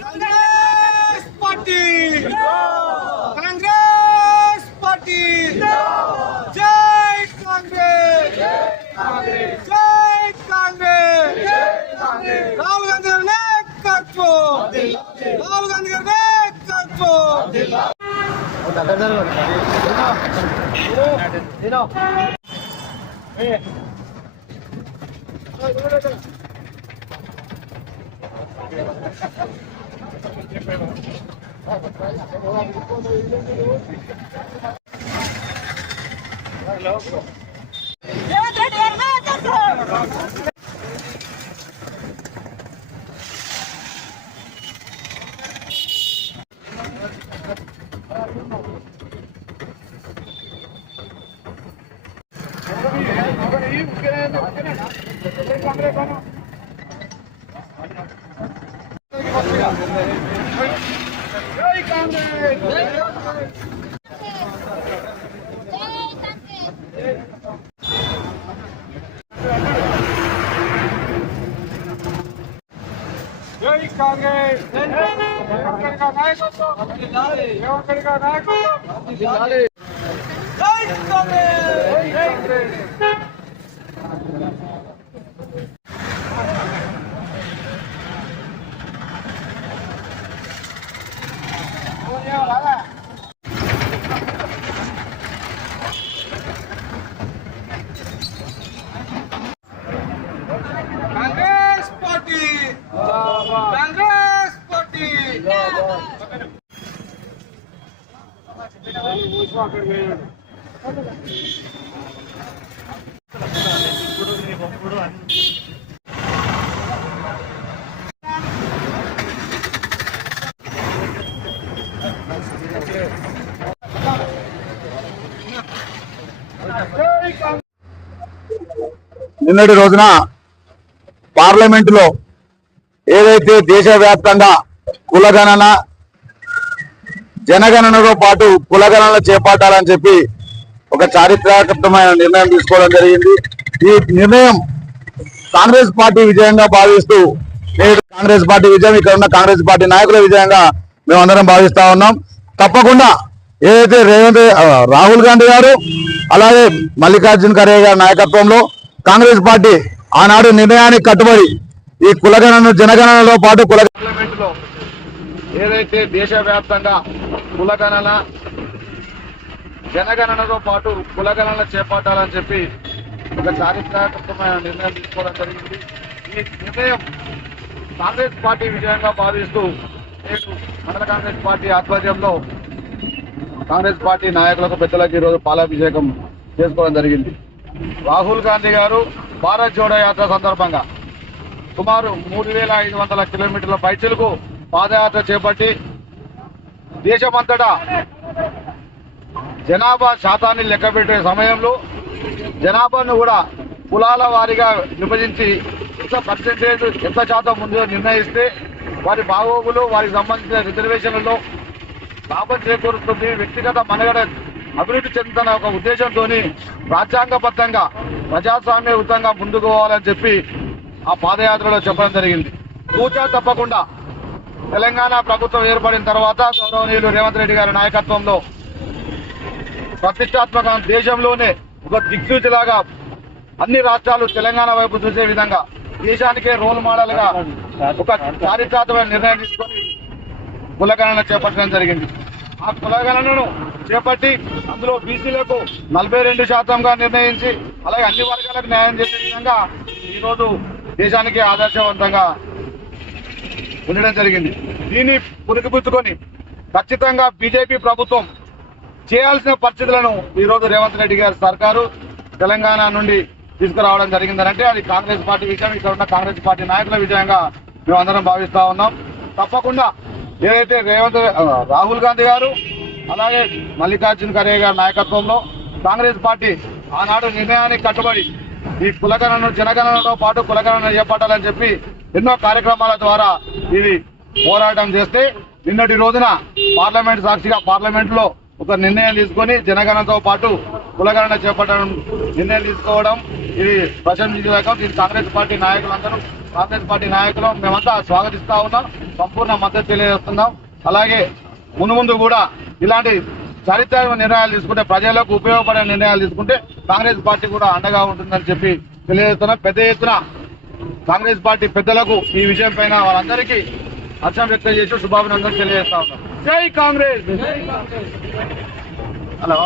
Congress Party! No! Congress Party! No! Jai Congress! Jai Congress! Jai Congress! Rahul Gandhi will make Kartpo! Rahul Gandhi will make Kartpo! Thank you. జై కాంగ్రెస్ రేవంత్ రెడ్డి గారి నాయకత్వం రేవంత్ రెడ్డి గారి నాయకత్వం జై Congress జై Congress Congress party Congress party నిన్నటి రోజున పార్లమెంటులో ఏదైతే దేశవ్యాప్తంగా కులగణన జనగణనతో పాటు కులగణన చేపట్టాలని చెప్పి ఒక చారిత్రాత్మకమైన నిర్ణయం తీసుకోవడం జరిగింది. ఈ నిర్ణయం కాంగ్రెస్ పార్టీ విజయంగా భావిస్తూ నేడు కాంగ్రెస్ పార్టీ విజయం ఇక్కడ ఉన్న కాంగ్రెస్ పార్టీ నాయకుల విజయంగా మేమందరం భావిస్తా ఉన్నాం. తప్పకుండా ఏదైతే రేవంత్ రాహుల్ గాంధీ గారు అలాగే మల్లికార్జున్ ఖర్గే గారి నాయకత్వంలో కాంగ్రెస్ పార్టీ ఆనాడు నిర్ణయానికి కట్టుబడి ఈ కులగణను జనగణనలో పాటు కుల ఏదైతే దేశవ్యాప్తంగా కులగణన జనగణనతో పాటు కులగణన చేపట్టాలని చెప్పి ఒక చారిత్రాత్మకమైన నిర్ణయం తీసుకోవడం జరిగింది. ఈ నిర్ణయం కాంగ్రెస్ పార్టీ విజయంగా భావిస్తూ నేడు మండల కాంగ్రెస్ పార్టీ ఆధ్వర్యంలో కాంగ్రెస్ పార్టీ నాయకులకు పెద్దలకు ఈరోజు పాలాభిషేకం చేసుకోవడం జరిగింది. రాహుల్ గాంధీ గారు భారత్ జోడో యాత్ర సందర్భంగా సుమారు మూడు వేల ఐదు వందల కిలోమీటర్ల పైచలకు పాదయాత్ర చేపట్టి దేశమంతటా జనాభా శాతాన్ని లెక్కపెట్టే సమయంలో జనాభాను కూడా కులాల వారీగా విభజించి ఎంత పర్సెంటేజ్ ఎంత శాతం ముందుగా నిర్ణయిస్తే వారి బాగోగులు వారికి సంబంధించిన రిజర్వేషన్లలో లాభం చేకూరుతుంది వ్యక్తిగత మనగడ అభివృద్ధి చెందుతున్న ఒక ఉద్దేశంతో రాజ్యాంగబద్ధంగా ప్రజాస్వామ్యయుతంగా ముందుకు పోవాలని చెప్పి ఆ పాదయాత్రలో చెప్పడం జరిగింది. పూజ తప్పకుండా తెలంగాణ ప్రభుత్వం ఏర్పడిన తర్వాత గౌరవనీయులు రేవంత్ రెడ్డి గారి నాయకత్వంలో ప్రతిష్టాత్మక దేశంలోనే ఒక దిక్సూచిలాగా అన్ని రాష్ట్రాలు తెలంగాణ వైపు చూసే విధంగా దేశానికే రోల్ మోడల్గా ఒక చారిత్రాత్మక నిర్ణయం తీసుకొని కులగణన చేపట్టడం జరిగింది. ఆ కులగణనను చేపట్టి అందులో బీసీలకు నలభై రెండు శాతంగా నిర్ణయించి అలాగే అన్ని వర్గాలకు న్యాయం చేసే విధంగా ఈరోజు దేశానికి ఆదర్శవంతంగా ఉండడం జరిగింది. దీన్ని పురికిపుచ్చుకొని ఖచ్చితంగా బీజేపీ ప్రభుత్వం చేయాల్సిన పరిస్థితులను ఈరోజు రేవంత్ రెడ్డి గారి సర్కారు తెలంగాణ నుండి తీసుకురావడం జరిగిందనంటే అది కాంగ్రెస్ పార్టీ విజయం ఇక్కడ ఉన్న కాంగ్రెస్ పార్టీ నాయకుల విజయంగా మేమందరం భావిస్తా ఉన్నాం. తప్పకుండా ఏదైతే రేవంత్ రాహుల్ గాంధీ గారు అలాగే మల్లికార్జున్ ఖర్గే గారి నాయకత్వంలో కాంగ్రెస్ పార్టీ ఆనాడు నిర్ణయానికి కట్టుబడి ఈ కులగణను జనగణనతో పాటు కులగణన చేపట్టాలని చెప్పి ఎన్నో కార్యక్రమాల ద్వారా ఇది పోరాటం చేస్తే నిన్నటి రోజున పార్లమెంట్ సాక్షిగా పార్లమెంట్లో ఒక నిర్ణయం తీసుకొని జనగణనతో పాటు కులగణన చేపట్టడం నిర్ణయం తీసుకోవడం ఇది ప్రశంసించదగ్గం దీని కాంగ్రెస్ పార్టీ నాయకులందరూ కాంగ్రెస్ పార్టీ నాయకులు మేమంతా స్వాగతిస్తా ఉన్నాం. సంపూర్ణ మద్దతు తెలియజేస్తున్నాం. అలాగే ముందు ముందు కూడా ఇలాంటి చారిత్రాత్మక నిర్ణయాలు తీసుకుంటే ప్రజలకు ఉపయోగపడే నిర్ణయాలు తీసుకుంటే కాంగ్రెస్ పార్టీ కూడా అండగా ఉంటుందని చెప్పి తెలియజేస్తున్నాం. పెద్ద ఎత్తున కాంగ్రెస్ పార్టీ పెద్దలకు ఈ విషయం పైన వాళ్ళందరికీ హర్షం వ్యక్తం చేసి శుభాభినందనలు తెలియజేస్తా ఉన్నాం. జై కాంగ్రెస్! హలో?